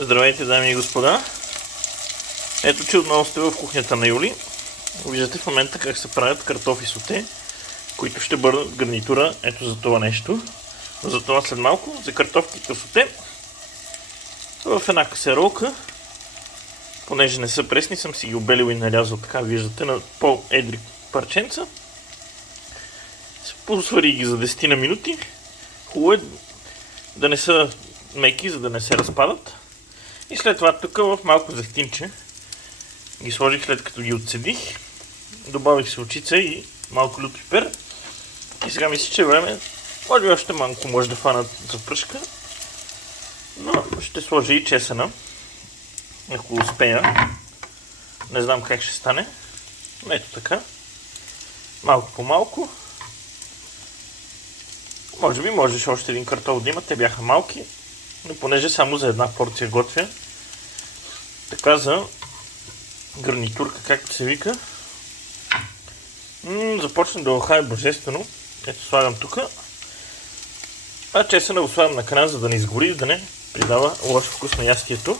Здравейте, дами и господа! Ето, че отново сте в кухнята на Юли. Виждате в момента как се правят картофи соте, които ще бъдат гарнитура ето за това нещо. За това след малко, за картофките соте, в една касеролка, понеже не са пресни, съм си ги обелил и нарязал, така виждате, на по-едри парченца. Посвари ги за 10 на минути. Хубаво е да не са меки, за да не се разпадат. И след това тук в малко зехтинче ги сложих след като ги отседих. Добавих солчица и малко лют пипер. И сега мисля, че време, може би още малко може да фанат за пръшка. Но ще сложа и чесъна, ако успея. Не знам как ще стане. Ето така. Малко по малко. Може би можеш още един картоф да има, те бяха малки. Но понеже само за една порция готвя. Така за гарнитурка, както се вика. Започна да лахае божествено. Ето слагам тук. А чесъна го слагам накрая, за да не изгори, да не придава лош вкус на ястието.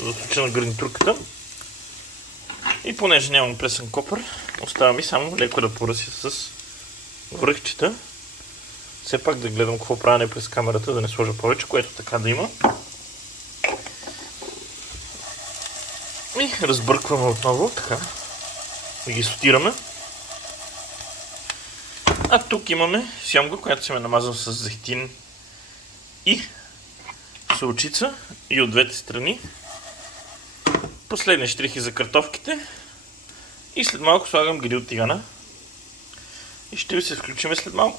За случая на гарнитурката. И понеже нямам пресен копър, остава ми само леко да поръся с връхчета. Все пак да гледам какво правя през камерата, да не сложа повече, което така да има. И разбъркваме отново, така. Да ги сотираме. А тук имаме сьомга, която съм намазал с зехтин и солчица и от двете страни. Последни щрихи за картофките. И след малко слагам грил тигана. И ще ви се включим след малко.